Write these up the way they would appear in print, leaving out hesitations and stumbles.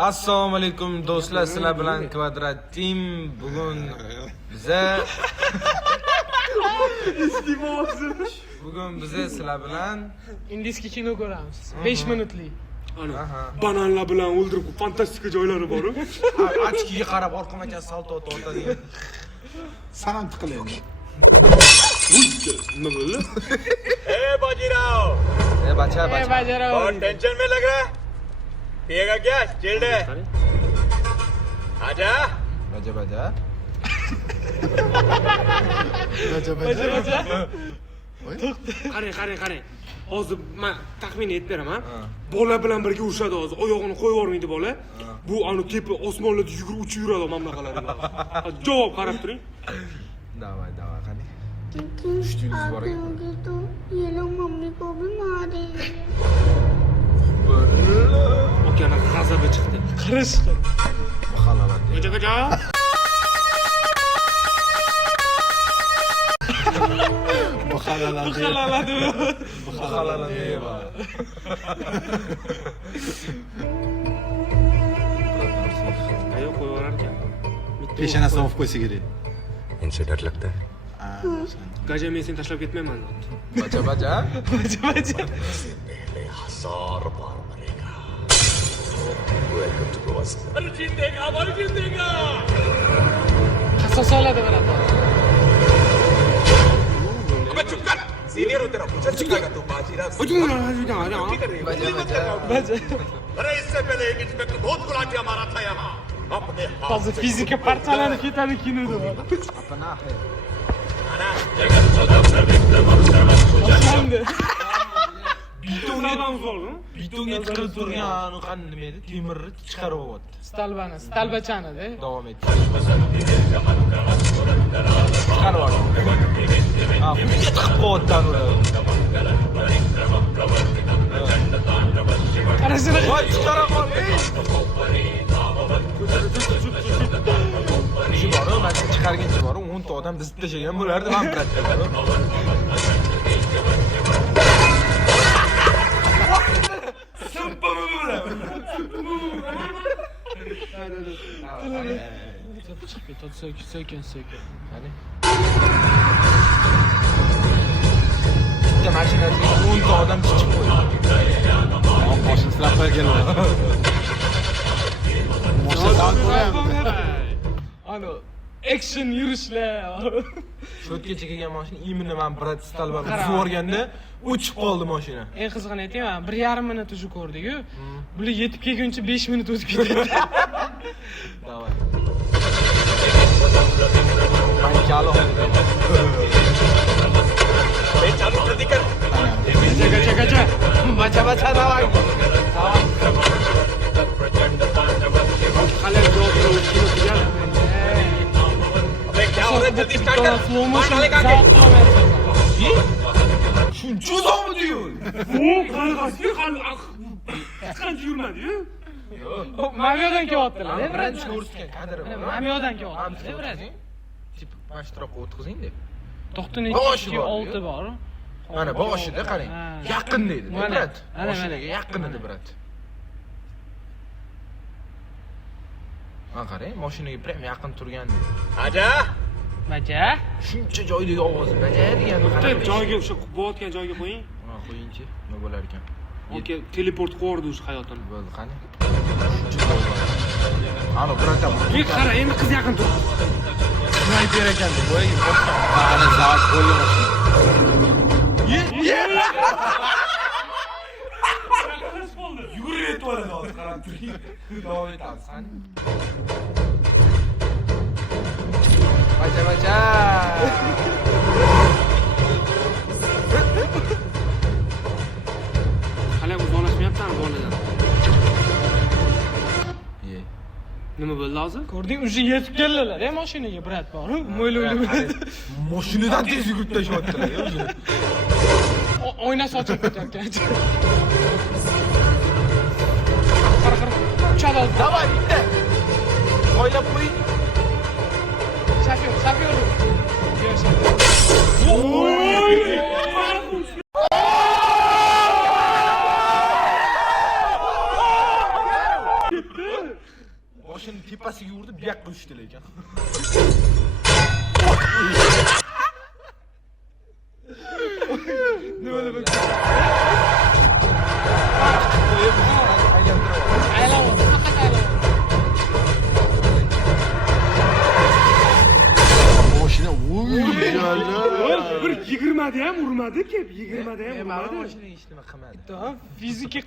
Assalomu alaykum do'stlar, sizlar bilan Kvadrat Team. Bugun biza sizlar bilan Indiyskiy kino ko'ramiz. 5 minutlik. Bananlar bilan o'ldirib fantastika joylari bor-ku. ochkiga qarab orqamacha salto tortadigan. Sanam tiqilaydi. Nima bo'ldi? Bajirao Bacha. बहुत टेंशन में लग रहा है पिएगा क्या चिल्ड है आजा Baja. Qarang. Hozir men taxmin etib beraman. Bola bilan birga urushadi hozir. Oyog'ini qo'yib yubormaydi bola. Bu anu tepa osmonlarda yugurib uchib yuradi mamlaqalarga. Javob qarab turing. Davay qani. आप लोगे तो ये लोग मम्मी को भी मारेंगे। Okeana g'azabi chiqdi. Qarashdi. Xalalar. Gaja. Xalalar. Ayo qo'yib yuborar ekan. Peshanasini olib qo'ysa kerak. इनसे डर लगता है Gaja men seni tashlab ketmayman. Bacha. पहले हजार बार मरेगा वेलकम टू बॉस अरे जीतेगा भाई जीतेगा Qasos oladi beradi. अबे चुप कर सीनियर हो तेरा मुझे सिखाएगा तू बाजीराव Bacha. अरे इससे पहले एक इंस्पेक्टर बहुत गुलाटियां मारा था यहाँ अपने हाथ Hozir fizika parchalari ketadi kinoda. Apana. Boshlandi. Bitondan zo'r. Bitonga tiqilib turgan qani nima edi? Temirni chiqarib oldi. Stalbachani-da. Davom et. Chiqarib oldi. Tiqib qo'yotdan ular. Qarashini Voy, chiqara qol. Shu bor, men chiqarguncha bor, 10 ta odam dizib tashlagan bo'lardi, men biratda. chiqib ketadi sekin. Qani? Bitta mashinasiga 10 ta odam chiqib qo'ydi. Boshini silab qo'yganlar. Ano action yurishlar. Sho'tgacha kelgan mashina imini men brat stalban urib yuborganda o'chib qoldi mashina. Eng qizig'ini aytayman, 1,5 minut уже ko'rdik-ku. Bular yetib kelguncha 5 minut o'tib ketdi. Davay. Bankalo. चालू जल्दी कर Bacha davay. Hali javob berib kino tugal. अबे क्या हो रहा है जल्दी स्टार्ट कर Slow मार motion डालेगा zavq qilaman. Shuncha uzoqmi diyor? Qancha yurmadi-yu? Mamiyodan kelyaptilar, Birinchi birinchi ko'rsatgan kadri. Mamiyodan kelyaptilar, birinchi. Tip mashtroqqa o'tkazing deb. To'xtani Boshi bor, 6 bor. Mana boshida qarang. Yaqin deydi, Mana, brat. mana. Mashinaga yaqin edi, brat. Ha qarang, mashinaga prям yaqin turgan. आजा Baja. Shuncha joydagi ovoz baja degan Bitta joyga o'sha bo'layotgan joyga qo'ying. Ha, qo'yingchi, nima bo'lar ekan? Yoki teleport qo'yardi o'sha hayotini. Bo'ldi, qani? Shuncha joy bor. Ana, brat, Yek qara, endi qiz yaqin tur. snayper ekan deb o'ylaydi. Ana zavod bo'lgan. Yugurib yetib oladi hozir, qarab turing. Davom etamiz, qani? Bacha. Hali uzoqlashmayapti-mi boladan? Ye. Nima bo'ldi hozir? Ko'rding, уже yetib keldilar, mashinaga brat bor. Mo'ylovli. Mashinadan tez yugurib tashyaptilar, o'zi. Oynasi ochib ketayotgan. Qara. Uchadi. Davay, bitta. Qo'ylab qo'ying. Shofyor. Boshini tepasiga urdi, bu yoqqa uchdi lekin. Nima deb Aylanib, faqat aylanib. Boshina Bir 20 da ham urmadi kep, 20 da ham Mana urmadi. mashina hech nima qilmadi. Fizika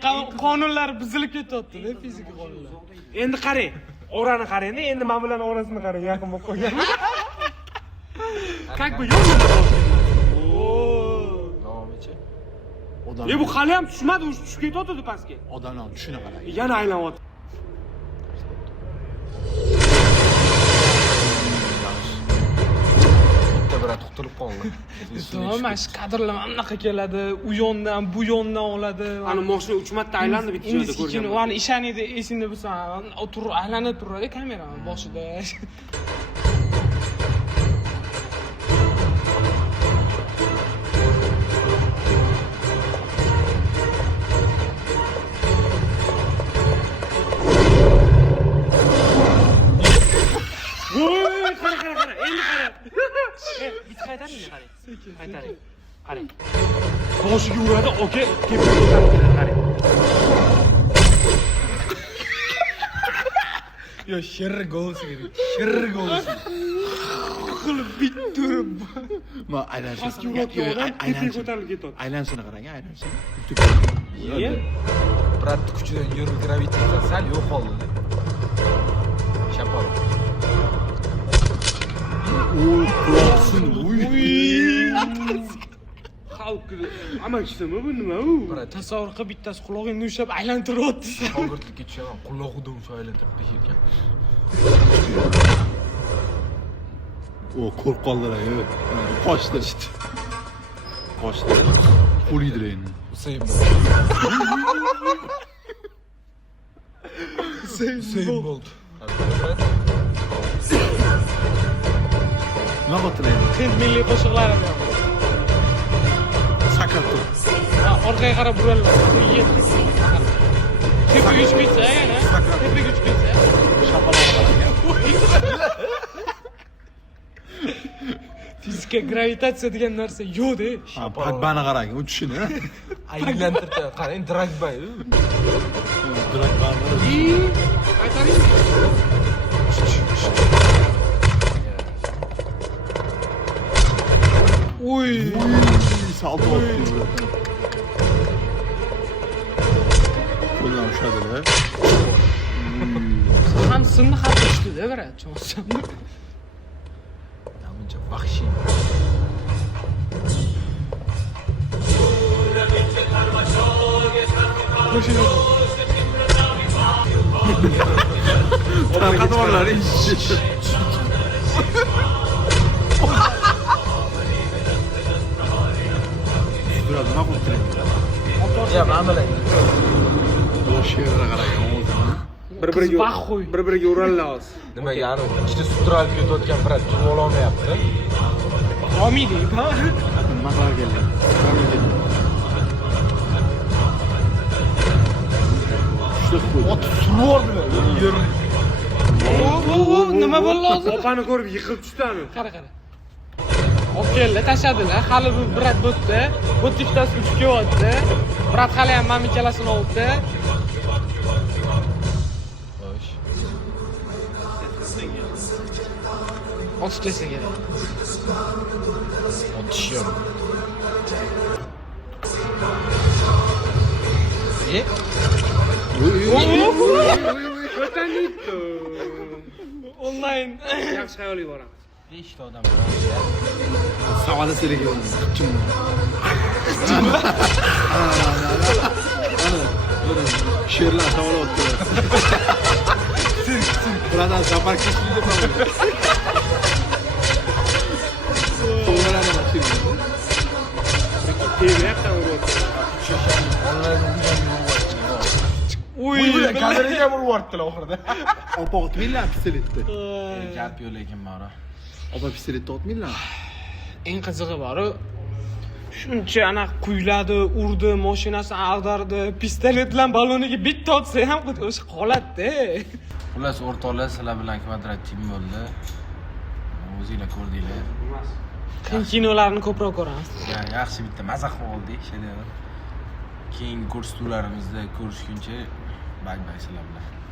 qonunlari buzilib ketyapti-da, fizika qonunlari. Endi qarang, orani qarang-da, endi men bilan orasini qarang, yaqin bo'lib qolgan. Как бы yo'lda Davomichi. odam. bu hali ham tushmadi, o'sha tushib ketyapti pastga. Odamlar tushuna qarang. Yana aylanyapti. Bitta birat qutulib qoldi. Tamam, mana shu kadrlar anaqa keladi, u yondan, bu yondan oladi. Ana mashina 3 marta aylandi bitta joyda ko'rgan. Uni ishonadi, esingda bo'lsa, o'tirib aylanib turadi kamera boshida. Voy, qara, endi qara. Bitta qaytaring, qarang. Qaytaring. Qarang. Boshiga uradi, oka, tepaga ko'tarib qarang. Yo, sherri golsi kerak. Sherri golsi. Qilib bittirib. Ma aylansin. Pastga urayotgan odam tepaga ko'tarilib ketyapti. Aylansin qarang, aylansin. Biratni kuchidan yurib gravitatsiya sal yo'qoldi. Shapar. Oy, quloqsin. Xalq amakisimi bu nima u? Tasavvur qilib bittasi qulog'ingni ushlab aylantiryapti. Shogirtlikka tushaman, qulog'idan aylantirib kelgan. O qo'rq qoldilar, yo'q. Qochdi. Qochdi. Qo'liydi endi. Usayn bo'ldi. Nima qildi endi? Hind milliy qo'shiqlari bilan. Sakrab tur. Orqaga qarab buriladi. Tepaga uchib ketsa, yana. Tepaga uchib ketsa. Fizika, gravitatsiya degan narsa yo'q-da. Padbani qarang, u tushini. Aylantirdi. Qarang, Dragbay. Dragbanni. Qaytaring. Uy, salto otdi. Qo'ldan ushladida. ham sinni ham tushdi-da, brat, chonsam. Namuncha vahshiy. Qo'shilib. Tarqatvorlar ish. Biraz nima qilib Ya, mana bilan. Boshga qarang, Bir-biriga uradilar hozir. Nimaga ani ikkita sudralib ketayotgan birat turib ola olmayapti. Olmaydi, ha? nima qilgan? Ot survordilar. Yer. Nima bo'ldi hozir? Opani ko'rib yiqilib tushdi ani. Qara. Olib keldi, tashladilar. Hali bu brat bo'tdi. Bo'tdi ikkitasi uchib kelyapti. Brat hali ham mana ikkalasini oldi. Xo'sh. Otish desa kerak. Otishim. Ko'tanitdi. Onlayn. Yaxshi xayoliy boramiz. 5 ta odam. Savada seliga kim? Sherlar savol otdi. Buradan safar keçmeydi mi? To'g'rani mashina. Tevyaptan uryapti. Uy, bilan kadriga uribdilar oxirida. Opa otmaylar pistoletni. Gap yo'q lekin mana. Opa pistoletni otmaylar. eng qizig'i bor-u. shuncha ana quyladi, urdi, mashinasini ag'dardi, pistolet bilan baloniga bitta otsa ham o'sha qoladida. Xullas o'rtoqlar sizlar bilan kvadratchim bo'ldi. O'zinglar ko'rdinglar. Qiyin kinolarni ko'proq ko'ramiz. Yaxshi bitta maza qilib oldik, shedevr. Keyingi ko'rsatuvlarimizda ko'rishguncha bay bay sizlar bilan.